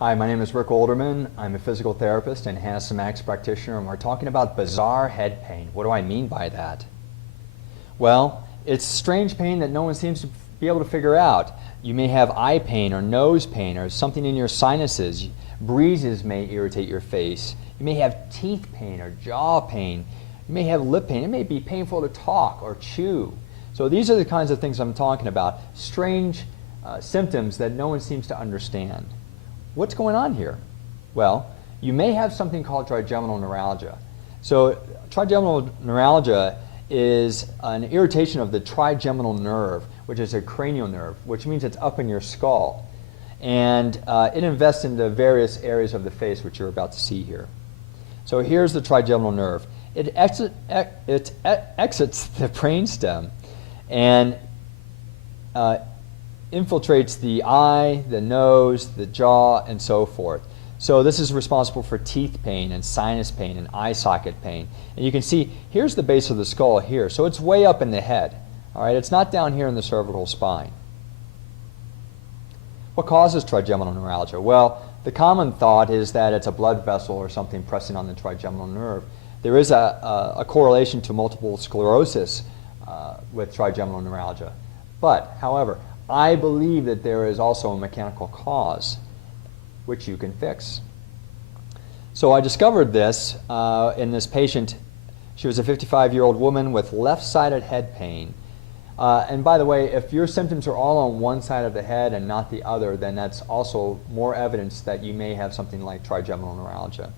Hi, my name is Rick Olderman. I'm a physical therapist and Hanna-Max practitioner, and we're talking about bizarre head pain. What do I mean by that? Well, it's strange pain that no one seems to be able to figure out. You may have eye pain or nose pain or something in your sinuses. Breezes may irritate your face. You may have teeth pain or jaw pain. You may have lip pain. It may be painful to talk or chew. So these are the kinds of things I'm talking about. Strange symptoms that no one seems to understand. What's going on here? Well, you may have something called trigeminal neuralgia. So trigeminal neuralgia is an irritation of the trigeminal nerve, which is a cranial nerve, which means it's up in your skull. And it invests into various areas of the face, which you're about to see here. So here's the trigeminal nerve. It exits the brainstem and infiltrates the eye, the nose, the jaw, and so forth. So this is responsible for teeth pain and sinus pain and eye socket pain. And you can see, here's the base of the skull here. So it's way up in the head. All right, it's not down here in the cervical spine. What causes trigeminal neuralgia? Well, the common thought is that it's a blood vessel or something pressing on the trigeminal nerve. There is a correlation to multiple sclerosis with trigeminal neuralgia. But, however, I believe that there is also a mechanical cause which you can fix. So I discovered this in this patient. She was a 55-year-old woman with left-sided head pain. And by the way, if your symptoms are all on one side of the head and not the other, then that's also more evidence that you may have something like trigeminal neuralgia.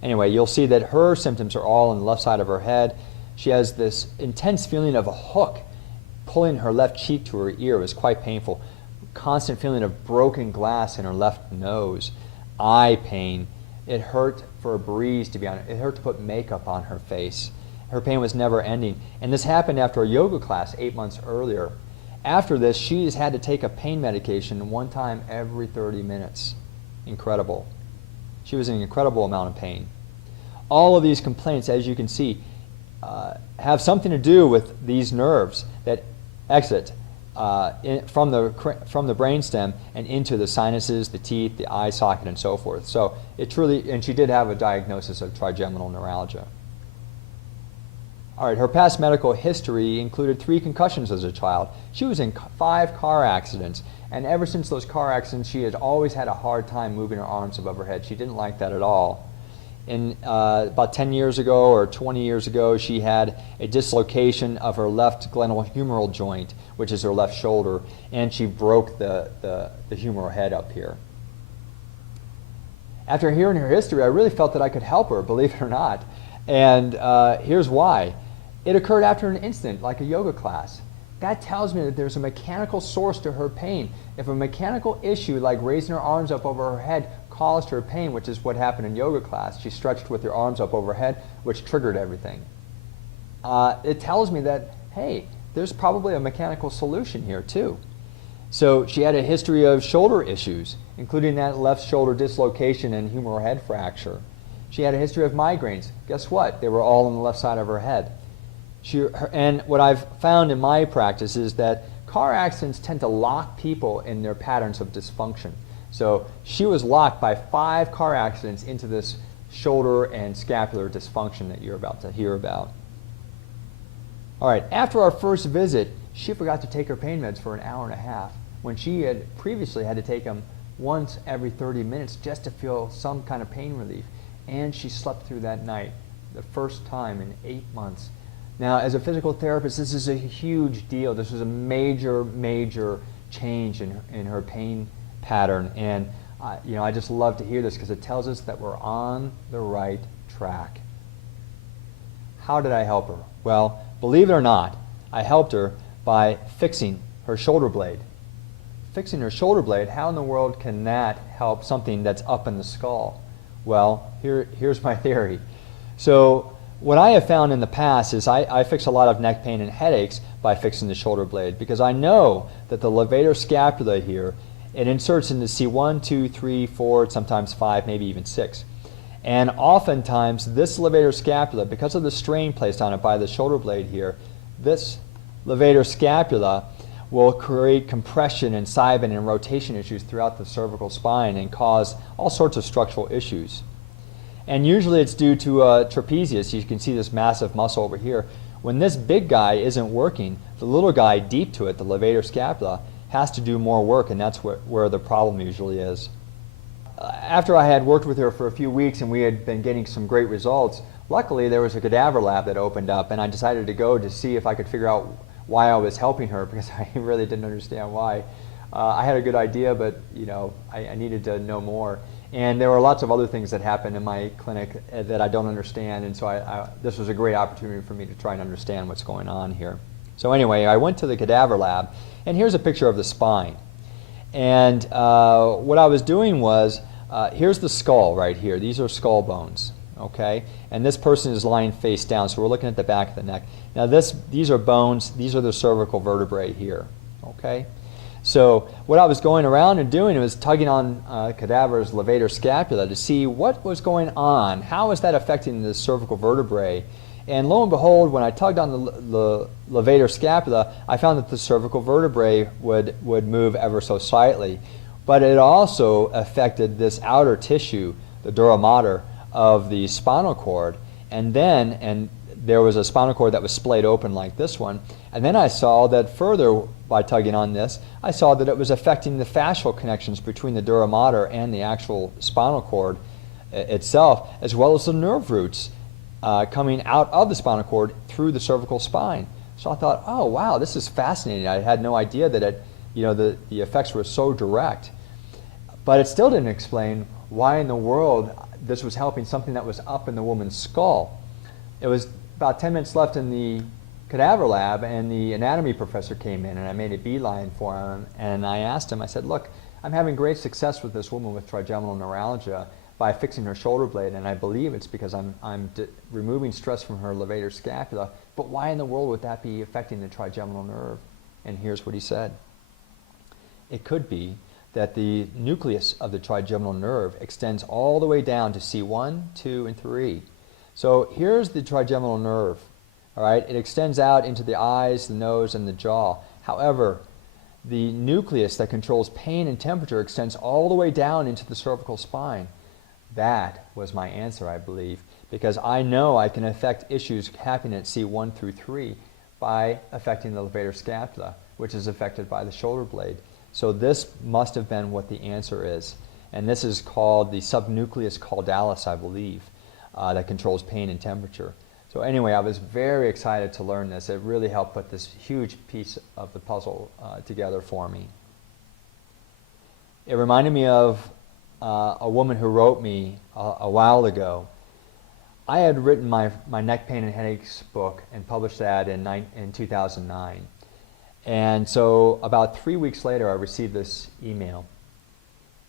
Anyway, you'll see that her symptoms are all on the left side of her head. She has this intense feeling of a hook pulling her left cheek to her ear. It was quite painful. Constant feeling of broken glass in her left nose. Eye pain. It hurt for a breeze to be on it. It hurt to put makeup on her face. Her pain was never ending. And this happened after a yoga class 8 months earlier. After this, she has had to take a pain medication one time every 30 minutes. Incredible. She was in an incredible amount of pain. All of these complaints, as you can see, have something to do with these nerves that exit from the brainstem and into the sinuses, the teeth, the eye socket, and so forth. So it truly, and she did have a diagnosis of trigeminal neuralgia. All right, her past medical history included 3 concussions as a child. She was in 5 car accidents, and ever since those car accidents, she had always had a hard time moving her arms above her head. She didn't like that at all. About 10 years ago or 20 years ago, she had a dislocation of her left glenohumeral joint, which is her left shoulder, and she broke the humeral head up here. After hearing her history, I really felt that I could help her, believe it or not. And here's why. It occurred after an incident, like a yoga class. That tells me that there's a mechanical source to her pain. If a mechanical issue, like raising her arms up over her head, caused her pain, which is what happened in yoga class, she stretched with her arms up over her head, which triggered everything. It tells me that, hey, there's probably a mechanical solution here too. So she had a history of shoulder issues, including that left shoulder dislocation and humeral head fracture. She had a history of migraines. Guess what? They were all on the left side of her head. And what I've found in my practice is that car accidents tend to lock people in their patterns of dysfunction. So she was locked by 5 car accidents into this shoulder and scapular dysfunction that you're about to hear about. All right, after our first visit, she forgot to take her pain meds for an hour and a half when she had previously had to take them once every 30 minutes just to feel some kind of pain relief. And she slept through that night, the first time in 8 months. Now, as a physical therapist, this is a huge deal. This was a major, major change in her pain pattern. And I just love to hear this because it tells us that we're on the right track. How did I help her? Well, believe it or not, I helped her by fixing her shoulder blade. Fixing her shoulder blade, how in the world can that help something that's up in the skull? Well, here's my theory. So what I have found in the past is I fix a lot of neck pain and headaches by fixing the shoulder blade because I know that the levator scapula here, it inserts into C1, 2, 3, 4, sometimes 5, maybe even 6. And oftentimes this levator scapula, because of the strain placed on it by the shoulder blade here, this levator scapula will create compression and sibin and rotation issues throughout the cervical spine and cause all sorts of structural issues. And usually it's due to trapezius. You can see this massive muscle over here. When this big guy isn't working, the little guy deep to it, the levator scapula, has to do more work, and that's where the problem usually is. After I had worked with her for a few weeks and we had been getting some great results, luckily there was a cadaver lab that opened up, and I decided to go to see if I could figure out why I was helping her, because I really didn't understand why. I had a good idea, but I needed to know more. And there were lots of other things that happened in my clinic that I don't understand, and so this was a great opportunity for me to try and understand what's going on here. So anyway, I went to the cadaver lab, and here's a picture of the spine. And what I was doing was, here's the skull right here. These are skull bones, okay? And this person is lying face down, so we're looking at the back of the neck. Now these are bones. These are the cervical vertebrae here, okay? So what I was going around and doing was tugging on cadaver's levator scapula to see what was going on. How is that affecting the cervical vertebrae? And lo and behold, when I tugged on the levator scapula, I found that the cervical vertebrae would move ever so slightly. But it also affected this outer tissue, the dura mater, of the spinal cord. And there was a spinal cord that was splayed open like this one. And then I saw that further, by tugging on this, I saw that it was affecting the fascial connections between the dura mater and the actual spinal cord itself, as well as the nerve roots coming out of the spinal cord through the cervical spine. So I thought, oh wow, this is fascinating. I had no idea that the effects were so direct. But it still didn't explain why in the world this was helping something that was up in the woman's skull. It was about 10 minutes left in the cadaver lab, and the anatomy professor came in, and I made a beeline for him, and I asked him, I said, look, I'm having great success with this woman with trigeminal neuralgia by fixing her shoulder blade, and I believe it's because I'm removing stress from her levator scapula, but why in the world would that be affecting the trigeminal nerve? And here's what he said. It could be that the nucleus of the trigeminal nerve extends all the way down to C1, 2, and 3. So here's the trigeminal nerve, all right? It extends out into the eyes, the nose, and the jaw. However, the nucleus that controls pain and temperature extends all the way down into the cervical spine. That was my answer, I believe, because I know I can affect issues happening at C1 through 3 by affecting the levator scapula, which is affected by the shoulder blade. So this must have been what the answer is. And this is called the subnucleus caudalis, I believe, that controls pain and temperature. So anyway, I was very excited to learn this. It really helped put this huge piece of the puzzle together for me. It reminded me of a woman who wrote me a while ago. I had written my neck pain and headaches book and published that in 2009. And so about 3 weeks later, I received this email.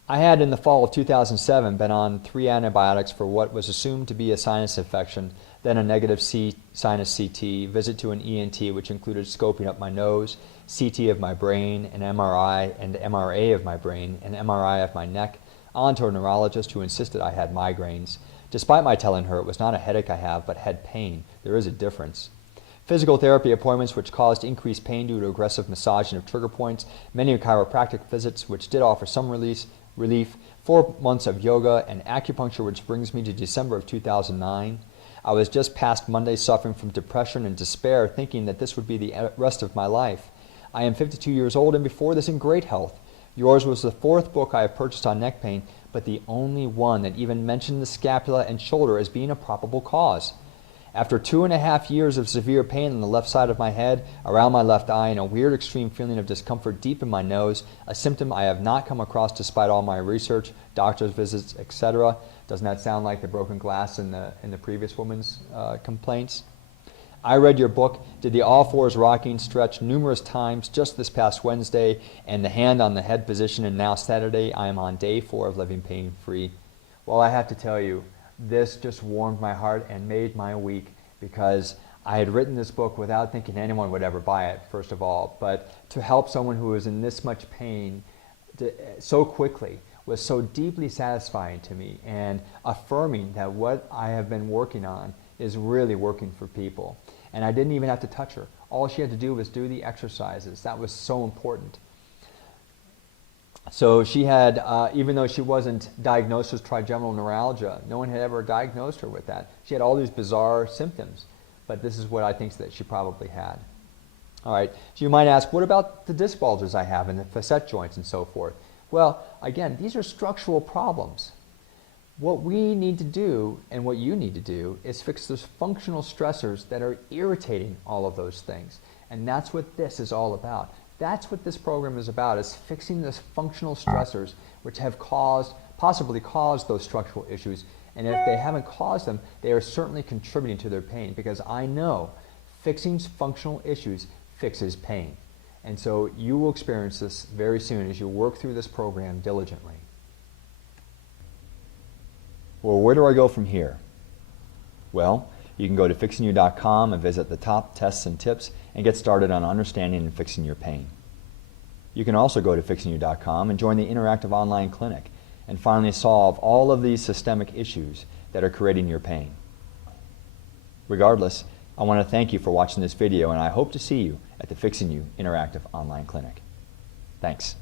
I had, in the fall of 2007, been on 3 antibiotics for what was assumed to be a sinus infection, then a negative sinus CT, visit to an ENT, which included scoping up my nose, CT of my brain, an MRI and MRA of my brain, an MRI of my neck, on to a neurologist who insisted I had migraines. Despite my telling her it was not a headache I have, but head pain. There is a difference. Physical therapy appointments which caused increased pain due to aggressive massaging of trigger points, many chiropractic visits which did offer some relief, 4 months of yoga and acupuncture, which brings me to December of 2009. I was just past Monday suffering from depression and despair, thinking that this would be the rest of my life. I am 52 years old and before this in great health. Yours was the 4th book I have purchased on neck pain, but the only one that even mentioned the scapula and shoulder as being a probable cause. After 2.5 years of severe pain on the left side of my head, around my left eye, and a weird extreme feeling of discomfort deep in my nose, a symptom I have not come across despite all my research, doctor's visits, etc. Doesn't that sound like the broken glass in the previous woman's complaints? I read your book, did the all fours rocking stretch numerous times just this past Wednesday, and the hand on the head position, and now Saturday I am on day 4 of living pain-free. Well, I have to tell you, this just warmed my heart and made my week, because I had written this book without thinking anyone would ever buy it, first of all, but to help someone who was in this much pain so quickly was so deeply satisfying to me, and affirming that what I have been working on is really working for people. And I didn't even have to touch her. All she had to do was do the exercises. That was so important. So she had, even though she wasn't diagnosed with trigeminal neuralgia, no one had ever diagnosed her with that. She had all these bizarre symptoms, but this is what I think that she probably had. All right, so you might ask, what about the disc bulges I have in the facet joints and so forth? Well, again, these are structural problems. What we need to do, and what you need to do, is fix those functional stressors that are irritating all of those things. And that's what this is all about. That's what this program is about, is fixing those functional stressors which have possibly caused those structural issues. And if they haven't caused them, they are certainly contributing to their pain, because I know fixing functional issues fixes pain. And so you will experience this very soon as you work through this program diligently. Well, where do I go from here? Well, you can go to fixingyou.com and visit the top tests and tips and get started on understanding and fixing your pain. You can also go to fixingyou.com and join the interactive online clinic and finally solve all of these systemic issues that are creating your pain. Regardless, I want to thank you for watching this video, and I hope to see you at the Fixing You Interactive Online Clinic. Thanks.